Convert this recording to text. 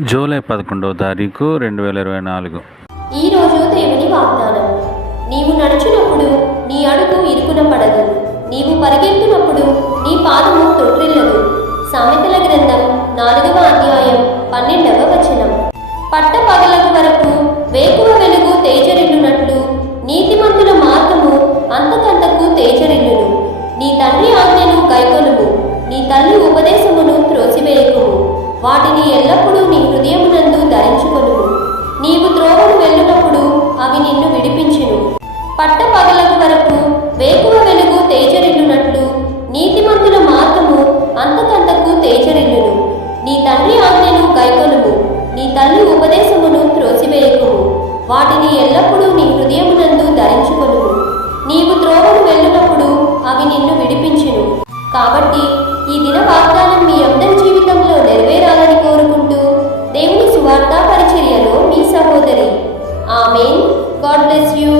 July పదకొండవ తారీఖు రెండు వేల ఇరవై నాలుగు. ఈ రోజు దేవుని వాగ్దానం. నీవు నడుచునప్పుడు నీ అడుగు ఇరుకున పడదు నీవు పరిగెత్తునప్పుడు నీ పాదము తొట్టిల్లదు. సామెతల గ్రంథం నాలుగవ అధ్యాయం పన్నెండవ వచనం. పట్ట పగలకు వరకు వేకువ వెలుగు తేజరిల్లునట్లు నీతిమంతుల మార్గము అంత ఎల్లప్పుడూ నీ హృదయమునందు ధరించుకొను నీవు త్రోవను వెళ్ళినప్పుడు అవి నిన్ను విడిపించును. పట్ట పగలకు వరకు వేకువ వెలుగు తేజరిల్లునట్లు నీతిమంతుల మార్గము అంతకంతకు తేజరిల్లును. నీ తండ్రి ఆజ్ఞను గైకొనుము. నీ తల్లి ఉపదేశమును త్రోసివేయకుము. వాటిని ఎల్లప్పుడూ నీ హృదయమునందు ధరించుకొనుము. నీవు త్రోవను వెళ్ళినప్పుడు అవి నిన్ను విడిపించును. కాబట్టి ఈ దిన സഹോദരി ആമേൻ ഗോഡ് ബ്ലെസ് യു